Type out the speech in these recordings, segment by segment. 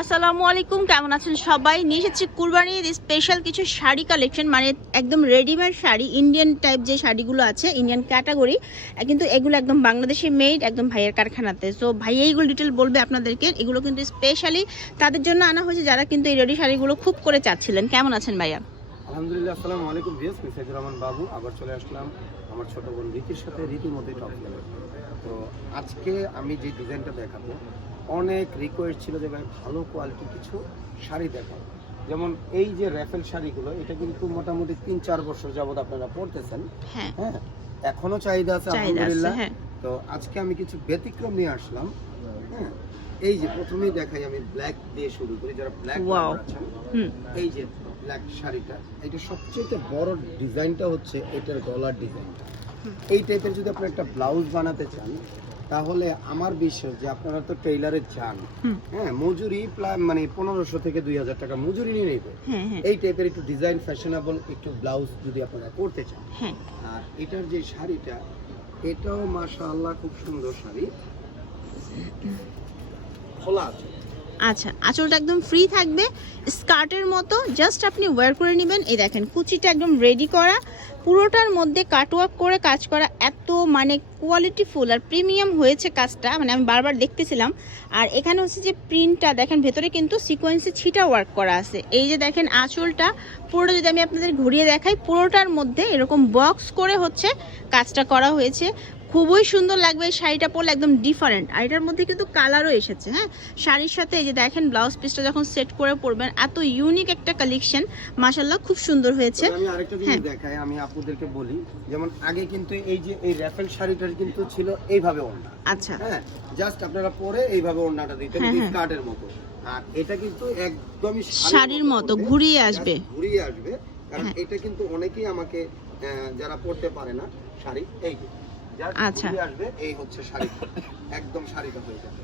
আসসালামু আলাইকুম, কেমন আছেন সবাই? নিয়ে এসেছি কুরবানির স্পেশাল কিছু শাড়ি কালেকশন মানে একদম রেডিমেড শাড়ি ইন্ডিয়ান টাইপ যে শাড়িগুলো আছে ইন্ডিয়ান ক্যাটাগরি কিন্তু এগুলো একদম বাংলাদেশে মেড একদম ভাইয়ের কারখানাতে। সো ভাই এইগুলো ডিটেল বলবে আপনাদেরকে, এগুলো কিন্তু স্পেশালি তাদের জন্য আনা হয়েছে যারা কিন্তু এই রেডি শাড়িগুলো খুব করে চাচ্ছিলেন। কেমন আছেন ভাইয়া? আলহামদুলিল্লাহ, আসসালামু আলাইকুম রহমান বাবু, আবার চলে আসলাম আমার ছোট বোন রীতির সাথে তো আজকে আমি যে ডিজাইনটা দেখাবো অনেক রিকোয়েস্ট ছিল যে ভাই ভালো কোয়ালিটির কিছু শাড়ি দেখাও। যেমন এই যে র্যাফেল শাড়িগুলো এটা কিন্তু মোটামুটি তিন চার বছর যাবত আপনারা পড়তেছেন হ্যাঁ। হ্যাঁ এখনও চাহিদা আছে আলহামদুলিল্লাহ। হ্যাঁ। তো আজকে আমি কিছু ব্যতিক্রম নিয়ে আসলাম। হ্যাঁ এই যে প্রথমেই দেখাই আমি ব্ল্যাক দিয়ে শুরু করি যারা ব্ল্যাক. আছেন। এই যে ব্ল্যাক শাড়িটা এটা সবচেয়ে বড় ডিজাইনটা হচ্ছে এটার গলার ডিজাইনটা এই টাইপের যদি আপনি একটা ব্লাউজ বানাতে চান তাহলে আমার বিশ্বাস যে আপনারা তো টেইলারে যান হ্যাঁ মজুরি মানে পনেরোশো থেকে দুই হাজার টাকা মজুরি নিয়ে নেবে। হ্যাঁ হ্যাঁ। এই টাইপের একটু ডিজাইন ফ্যাশনেবল একটু ব্লাউজ যদি আপনারা করতে চান। হ্যাঁ। আর এটার যে শাড়িটা এটাও মাসা আল্লাহ খুব সুন্দর শাড়ি। খোলা আছে। আচ্ছা আঁচলটা একদম ফ্রি থাকবে। স্কার্টের মতো জাস্ট আপনি ওয়্যার করে নেবেন। এই দেখেন, কুচিটা একদম রেডি করা। পুরোটার মধ্যে কাটওয়ার্ক করে কাজ করা এত মানে কোয়ালিটিফুল আর প্রিমিয়াম হয়েছে কাজটা মানে আমি বারবার দেখতেছিলাম। আর এখানে হচ্ছে যে প্রিন্টটা দেখেন ভেতরে কিন্তু সিকোয়েন্সে ছিটা ওয়ার্ক করা আছে। এই যে দেখেন আঁচলটা, পুরোটা যদি আমি আপনাদের ঘুরিয়ে দেখাই, পুরোটার মধ্যে এরকম বক্স করে হচ্ছে কাজটা করা হয়েছে। খুবই সুন্দর লাগবে এই শাড়িটা পরলে একদম ডিফারেন্ট আর এটার মধ্যে কিন্তু কালারও এসেছে হ্যাঁ? শাড়ির সাথে এই যে দেখেন ব্লাউজ পিসটা যখন সেট করে পরবেন এত ইউনিক একটা কালেকশন মাসাল্লাহ খুব সুন্দর হয়েছে। আমি আরেকটা জিনিস হ্যাঁ। দেখাই আমি আপুদেরকে বলি যেমন আগে কিন্তু এই যে এই র্যাফেল শাড়িটার কিন্তু ছিল এইভাবে ওড়না। আচ্ছা। হ্যাঁ জাস্ট আপনারা পরে এইভাবে ওড়নাটা দিতেন হ্যাঁ, হ্যাঁ। স্কার্টের মতো। আর এটা কিন্তু একদমই শাড়ির মতো ঘুরিয়ে আসবে। ঘুরিয়ে আসবে কারণ হ্যাঁ। এটা কিন্তু অনেকেই আমাকে যারা পরতে পারে না শাড়ি এই আচ্ছা। আসবে এই হচ্ছে শাড়িটা একদম শাড়িটা হয়ে যাবে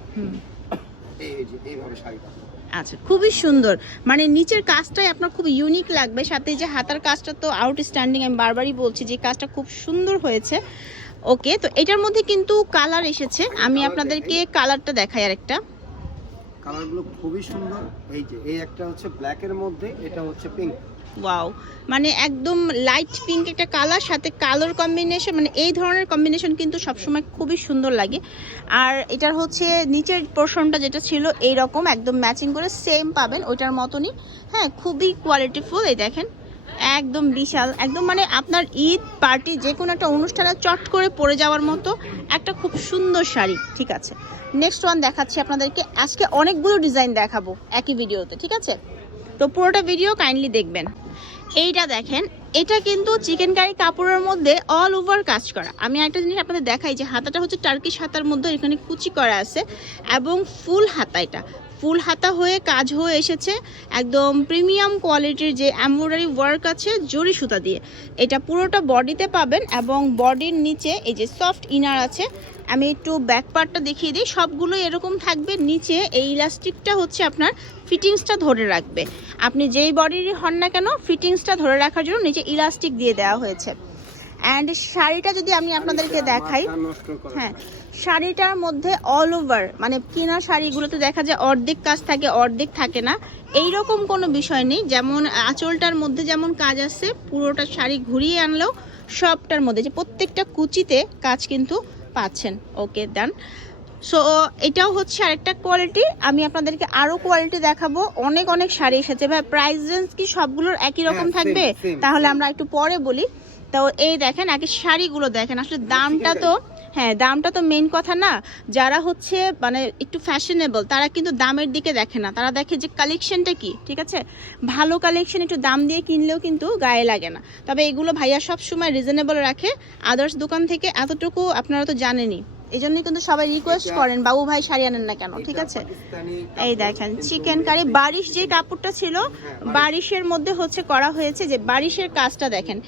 এই যে এইভাবে শাড়িটা আচ্ছা খুবই সুন্দর। মানে নিচের কাজটাই আপনার খুব ইউনিক লাগবে সাথে যে হাতার কাজটা তো আউটস্ট্যান্ডিং আমি বারবারই বলছি যে কাজটা খুব সুন্দর হয়েছে। ওকে তো এটার মধ্যে কিন্তু কালার এসেছে। আমি আপনাদেরকে কালারটা দেখাই আরেকটা। কালারগুলো খুবই সুন্দর। এই যে এই একটা হচ্ছে ব্ল্যাকের মধ্যে এটা হচ্ছে পিঙ্ক ওয়াও মানে একদম লাইট পিঙ্ক একটা কালার সাথে কালার কম্বিনেশন মানে এই ধরনের কম্বিনেশন কিন্তু সবসময় খুবই সুন্দর লাগে। আর এটার হচ্ছে নিচের পোর্শনটা যেটা ছিল এই রকম একদম ম্যাচিং করে সেম পাবেন, ওইটার মতনই। হ্যাঁ খুবই কোয়ালিটিফুল এই দেখেন। একদম বিশাল, একদম মানে আপনার ঈদ পার্টি যে কোনো একটা অনুষ্ঠানে চট করে পরে যাওয়ার মতো একটা খুব সুন্দর শাড়ি, ঠিক আছে? নেক্সট ওয়ান দেখাচ্ছি আপনাদেরকে। আজকে অনেকগুলো ডিজাইন দেখাবো একই ভিডিওতে ঠিক আছে? তো পুরোটা ভিডিও কাইন্ডলি দেখবেন। এইটা দেখেন, এটা কিন্তু চিকেন কারি কাপড়ের মধ্যে অল ওভার কাজ করা। আমি একটা জিনিস আপনাদের দেখাই যে হাতাটা হচ্ছে টার্কিশ হাতার মধ্যে এখানে কুচি করা আছে এবং ফুল হাতা এটা। ফুল হাতা হয়ে কাজ হয়ে এসেছে একদম প্রিমিয়াম কোয়ালিটির যে এমব্রয়ডারি ওয়ার্ক আছে জরি সুতা দিয়ে। এটা পুরোটা বডিতে পাবেন এবং বডির নিচে এই যে সফট ইনার আছে আমি একটু ব্যাক পার্টটা দেখিয়ে দিই। সবগুলো এরকম থাকবে নিচে এই ইলাস্টিকটা হচ্ছে আপনার ফিটিংসটা ধরে রাখবে। আপনি যেই বডির হন না কেন ফিটিংসটা ধরে রাখার জন্য নিচে ইলাস্টিক দিয়ে দেওয়া হয়েছে। অ্যান্ড শাড়িটা যদি আমি আপনাদেরকে দেখাই হ্যাঁ শাড়িটার মধ্যে অল ওভার মানে কেনা শাড়িগুলোতে দেখা যায় অর্ধেক কাজ থাকে অর্ধেক থাকে না। এই রকম কোনো বিষয় নেই। যেমন আঁচলটার মধ্যে যেমন কাজ আছে পুরোটা শাড়ি ঘুরিয়ে আনলেও সবটার মধ্যে যে প্রত্যেকটা কুচিতে কাজ কিন্তু পাচ্ছেন। ওকে দেন সো এটাও হচ্ছে আরেকটা কোয়ালিটি আমি আপনাদেরকে আরও কোয়ালিটি দেখাবো। অনেক অনেক শাড়ি এসেছে। ভাই প্রাইস রেঞ্জ কি সবগুলোর একই রকম হ্যাঁ, থাকবে? তাহলে আমরা একটু পরে বলি। তো এই দেখেন আগে শাড়িগুলো দেখেন। আসলে দামটা তো হ্যাঁ দামটা তো মেইন কথা না। যারা হচ্ছে মানে একটু ফ্যাশনেবল তারা কিন্তু দামের দিকে দেখে না। তারা দেখে যে কালেকশনটা কি ঠিক আছে? ভালো কালেকশন একটু দাম দিয়ে কিনলেও কিন্তু গায়ে লাগে না। তবে এগুলো ভাইয়া সব সময় রিজনেবল রাখে। আদার্স দোকান থেকে এতটুকু আপনারা তো জানেনই। এই জন্যই কিন্তু সবাই রিকোয়েস্ট করেন বাবু ভাই শাড়ি আনেন না কেন? ঠিক আছে? এই দেখেন চিকেন কারি বারিশ যে কাপড়টা ছিল হ্যাঁ, বারিশের মধ্যে হচ্ছে করা হয়েছে যে বারিশের কাজটা দেখেন।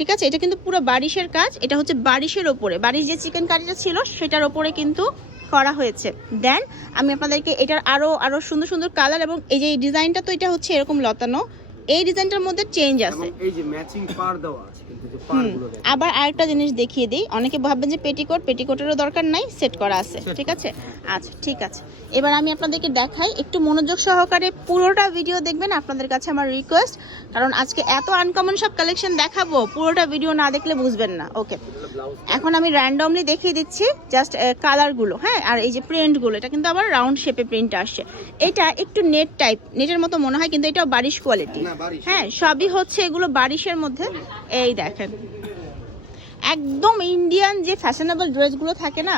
ঠিক আছে? এটা কিন্তু পুরো বারিশের কাজ। এটা হচ্ছে বারিশের ওপরে। বারিশ যে চিকেন কারিটা ছিল, সেটার ওপরে কিন্তু করা হয়েছে। দেন আমি আপনাদেরকে এটার আরও আরও সুন্দর সুন্দর কালার এবং এই যে ডিজাইনটা তো এটা হচ্ছে এরকম লতানো। এই ডিজাইনটার মধ্যে চেঞ্জ আছে। এই যে ম্যাচিং পার দেওয়া আছে কিন্তু আবার আরেকটা জিনিস দেখিয়ে দিই। অনেকে ভাববেন যে পেটিকোট পেটিকোটেরও দরকার নাই সেট করা আছে ঠিক আছে? আচ্ছা ঠিক আছে। এবার আমি আপনাদেরকে দেখাই একটু মনোযোগ সহকারে পুরোটা ভিডিও দেখবেন আপনাদের কাছে আমার রিকোয়েস্ট কারণ আজকে এত আনকমন সব কালেকশন দেখাবো পুরোটা ভিডিও না দেখলে বুঝবেন না। ওকে এখন আমি র্যান্ডমলি দেখিয়ে দিচ্ছি জাস্ট কালারগুলো হ্যাঁ? আর এই যে প্রিন্টগুলো এটা কিন্তু আবার রাউন্ড শেপে প্রিন্ট আসছে। এটা একটু নেট টাইপ নেটের মতো মনে হয় কিন্তু এটাও বারিশ কোয়ালিটি হ্যাঁ সবই হচ্ছে এগুলো বারিশের মধ্যে। এই দেখেন। একদম ইন্ডিয়ান যে ফ্যাশনেবল ড্রেসগুলো থাকে না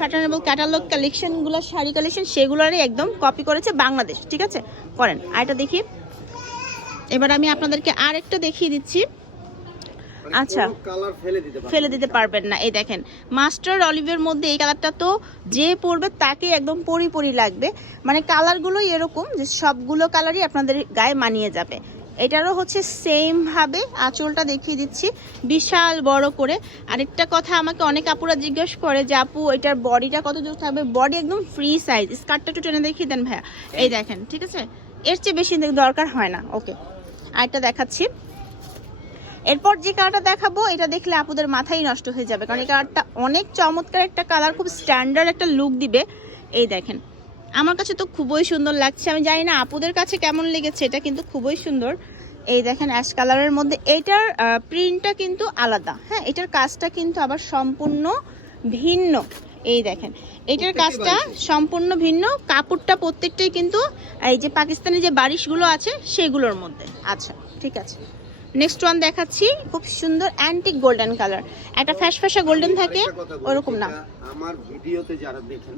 ফ্যাশনেবল ক্যাটালগ কালেকশনগুলো শাড়ি কালেকশন সেগুলোরই একদম কপি করেছে বাংলাদেশ ঠিক আছে? করেন আরেকটা দেখি। এবার আমি আপনাদেরকে আরেকটা দেখিয়ে দিচ্ছি। আচ্ছা। কালার ফেলে দিতে পারবেন না। এই দেখেন। মাস্টার অলিভের মধ্যে এই কালারটা তো যে পরবে তাকে একদম পরি পরি লাগবে। মানে কালারগুলোই এরকম যে সবগুলো কালারই আপনাদের গায়ে মানিয়ে যাবে। এটারও হচ্ছে সেম ভাবে, আঁচলটা দেখিয়ে দিচ্ছি, বিশাল বড় করে। আরেকটা কথা আমাকে অনেক আপুরা জিজ্ঞেস করে যে, আপু, এটার বডিটা কত দূর থাকবে? বডি একদম ফ্রি সাইজ স্কার্টটা একটু টেনে দেখিয়ে দেন ভাইয়া। এই দেখেন, ঠিক আছে? এর চেয়ে বেশি দরকার হয় না। ওকে আরেকটা দেখাচ্ছি। এরপর যে কালারটা দেখাবো, এটা দেখলে আপুদের মাথাই নষ্ট হয়ে যাবে। কারণ এই কালারটা অনেক চমৎকার একটা কালার খুব স্ট্যান্ডার্ড একটা লুক দিবে। এই দেখেন। আমার কাছে তো খুবই সুন্দর লাগছে। আমি জানি না আপুদের কাছে কেমন লেগেছে এটা কিন্তু খুবই সুন্দর। এই দেখেন অ্যাশ কালারের মধ্যে। এটার প্রিন্টটা কিন্তু আলাদা। হ্যাঁ এটার কাজটা কিন্তু আবার সম্পূর্ণ ভিন্ন। এই দেখেন এটার কাজটা সম্পূর্ণ ভিন্ন। কাপড়টা প্রত্যেকটাই কিন্তু এই যে পাকিস্তানি যে বারিশগুলো আছে সেগুলোর মধ্যে। আচ্ছা ঠিক আছে। নেক্সট ওয়ান দেখাচ্ছি খুব সুন্দর অ্যান্টিক গোল্ডেন কালার একটা ফ্যাশ ফ্যাশা গোল্ডেন থাকে ওরকম না। আমার ভিডিওতে যারা দেখেন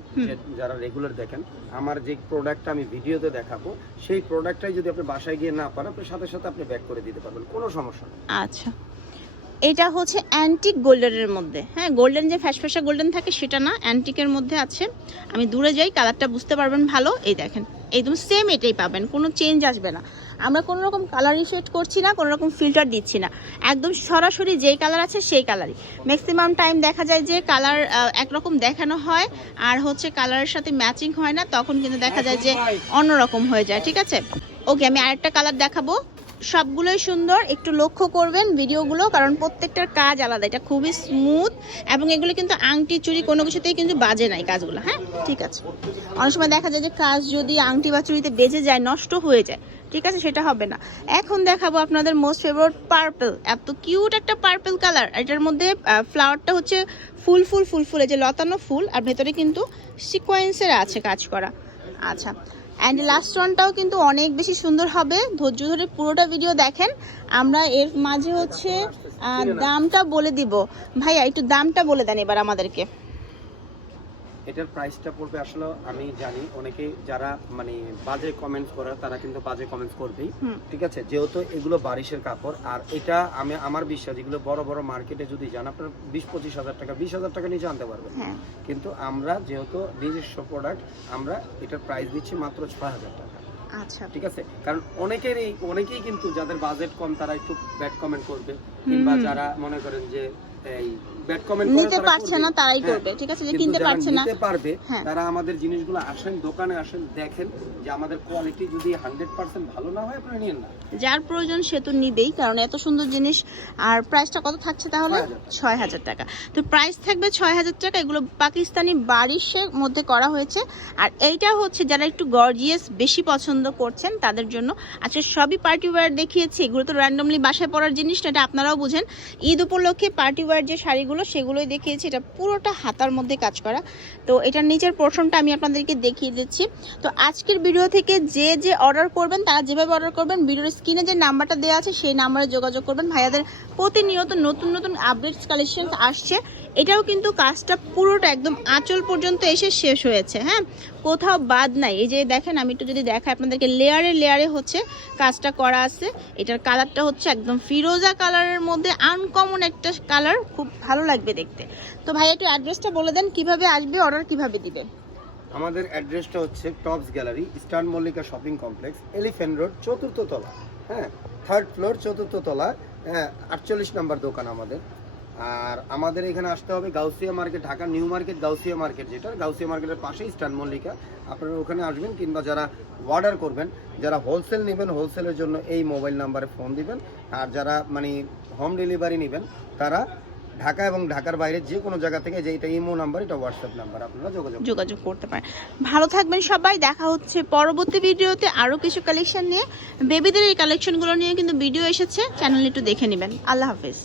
যারা রেগুলার দেখেন আমার যে প্রোডাক্টটা আমি ভিডিওতে দেখাবো সেই প্রোডাক্টটাই যদি আপনি বাসায় গিয়ে না পারেন আপনি সাথে সাথে আপনি ব্যাক করে দিতে পারবেন কোনো সমস্যা নেই। আচ্ছা। এটা হচ্ছে অ্যান্টিক গোল্ডেনের মধ্যে। হ্যাঁ গোল্ডেন যে ফ্যাশা গোল্ডেন থাকে সেটা না অ্যান্টিকের মধ্যে আছে। আমি দূরে যাই কালারটা বুঝতে পারবেন ভালো। এই দেখেন একদম সেম এটাই পাবেন কোনো চেঞ্জ আসবে না। আমরা কোনো রকম কালার রিফেক্ট করছি না, কোনো রকম ফিল্টার দিচ্ছি না। একদম সরাসরি যেই কালার আছে সেই কালারই ম্যাক্সিমাম টাইম দেখা যায় যে কালার একরকম দেখানো হয় আর হচ্ছে কালারের সাথে ম্যাচিং হয় না, তখন কিন্তু দেখা যায় যে অন্যরকম হয়ে যায়, ঠিক আছে? ওকে আমি আরেকটা কালার দেখাবো। সবগুলোই সুন্দর, একটু লক্ষ্য করবেন ভিডিওগুলো, কারণ প্রত্যেকটার কাজ আলাদা, এটা খুবই স্মুথ এবং এগুলো কিন্তু আংটি চুরি কোনো কিছুতেই কিন্তু বাজে নাই কাজগুলো হ্যাঁ? ঠিক আছে। অনেক সময় দেখা যায় যে কাজ যদি আংটি বা চুরিতে বেজে যায়, নষ্ট হয়ে যায় ঠিক আছে? সেটা হবে না। এখন দেখাবো আপনাদের মোস্ট ফেভারিট পার্পল এত কিউট একটা পার্পল কালার এটার মধ্যে ফ্লাওয়ারটা হচ্ছে ফুল ফুল ফুল ফুল। যে লতানো ফুল, আর ভেতরে কিন্তু সিকোয়েন্সের আছে কাজ করা। আচ্ছা। অ্যান্ড লাস্ট ওয়ানটাও কিন্তু অনেক বেশি সুন্দর হবে। ধৈর্য ধরে পুরোটা ভিডিও দেখেন। আমরা এর মাঝে হচ্ছে দামটা বলে দিব। ভাইয়া, একটু দামটা বলে দেন এবার আমাদেরকে। এটার প্রাইসটা পড়বে আসলে আমি জানি অনেকে যারা মানে বাজে কমেন্টস করে তারা কিন্তু বাজে কমেন্টস করবেই। ঠিক আছে? যেহেতু এগুলো বারিশের কাপড় আর এটা আমি আমার বিশ্বাস এগুলো বড় বড় মার্কেটে যদি যান আপনার বিশ পঁচিশ হাজার টাকা বিশ হাজার টাকা নিচে আনতে পারবেন। হ্যাঁ। কিন্তু আমরা যেহেতু নিজস্ব প্রোডাক্ট আমরা এটার প্রাইস দিচ্ছি মাত্র ছয় হাজার টাকা। আচ্ছা। ঠিক আছে? কারণ অনেকেরই অনেকেই কিন্তু যাদের বাজেট কম তারা একটু ব্যাড কমেন্ট করবে। কিংবা যারা মনে করেন যে নিতে পারছে না তারাই করবে ঠিক আছে? যে কিনতে পারছে না নিতে পারবে হ্যাঁ। তারা আমাদের জিনিসগুলো আসেন দোকানে আসেন দেখেন যে আমাদের কোয়ালিটি যদি হান্ড্রেড পার্সেন্ট ভালো না হয় আপনি নিন না। যার প্রয়োজন সে তো নিবেই কারণ এত সুন্দর জিনিস আর প্রাইসটা কত থাকছে তাহলে? 6,000 ছয় হাজার টাকা। তো প্রাইস থাকবে ছয় হাজার টাকা এগুলো পাকিস্তানি বারিশের মধ্যে করা হয়েছে। আর এইটা হচ্ছে যারা একটু গর্জিয়াস বেশি পছন্দ করছেন তাদের জন্য আচ্ছা সবই পার্টি ওয়্যার দেখিয়েছি। এগুলো তো র্যান্ডমলি বাসায় পরার জিনিস না, এটা আপনারাও বুঝেন। ঈদ উপলক্ষে পার্টি ওয়্যার যে শাড়িগুলো, সেগুলোই দেখিয়েছি। এটা পুরোটা হাতার মধ্যে কাজ করা। তো এটার নিচের পোর্শনটা আমি আপনাদেরকে দেখিয়ে দিচ্ছি। তো আজকের ভিডিও থেকে যে যে অর্ডার করবেন, তারা যেভাবে অর্ডার করবেন ভিডিওর স্ক্রিনে যে নাম্বারটা দেওয়া আছে, সেই নাম্বারে যোগাযোগ করবেন। ভাইয়াদের প্রতিনিয়ত নতুন নতুন আপডেটস কালেকশন আসছে। এটাও কিন্তু কাজটা পুরোটা একদম আঁচল পর্যন্ত এসে শেষ হয়েছে হ্যাঁ? কোথাও বাদ নাই। এই যে দেখেন, আমি একটু যদি দেখাই আপনাদেরকে লেয়ারে লেয়ারে হচ্ছে কাজটা করা আছে। এটার কালারটা হচ্ছে একদম ফিরোজা কালারের মধ্যে আনকমন একটা কালার খুব ভালো লাগবে দেখতে। তো ভাই, একটু অ্যাড্রেসটা বলে দেন, কীভাবে আসবে অর্ডার কীভাবে দিবে? আমাদের অ্যাড্রেসটা হচ্ছে Tops Gallery Star Mallika shopping complex Elephant Road চতুর্থ তলা হ্যাঁ? থার্ড ফ্লোর চতুর্থ তলা হ্যাঁ আটচল্লিশ নাম্বার দোকান আমাদের। আর আমাদের এখানে আসতে হবে Gausia market Dhaka New Market, Gausia market যেটা। গাউসিয়া মার্কেটের পাশেই স্ট্যান্ড মল্লিকা। আপনারা ওখানে আসবেন কিংবা যারা অর্ডার করবেন, যারা হোলসেল নেবেন হোলসেলের জন্য এই মোবাইল নাম্বারে ফোন দিবেন। আর যারা মানে হোম ডেলিভারি নেবেন, তারা ঢাকা এবং ঢাকার বাইরে যে কোনো জায়গা থেকে যে এটা ইমো নাম্বার এটা হোয়াটসঅ্যাপ নাম্বার আপনারা যোগাযোগ যোগাযোগ করতে পারেন। ভালো থাকবেন সবাই, দেখা হচ্ছে পরবর্তী ভিডিওতে আরও কিছু কালেকশন নিয়ে। বেবিদের এই কালেকশনগুলো নিয়ে কিন্তু ভিডিও এসেছে চ্যানেল একটু দেখে নেবেন। আল্লাহ হাফেজ।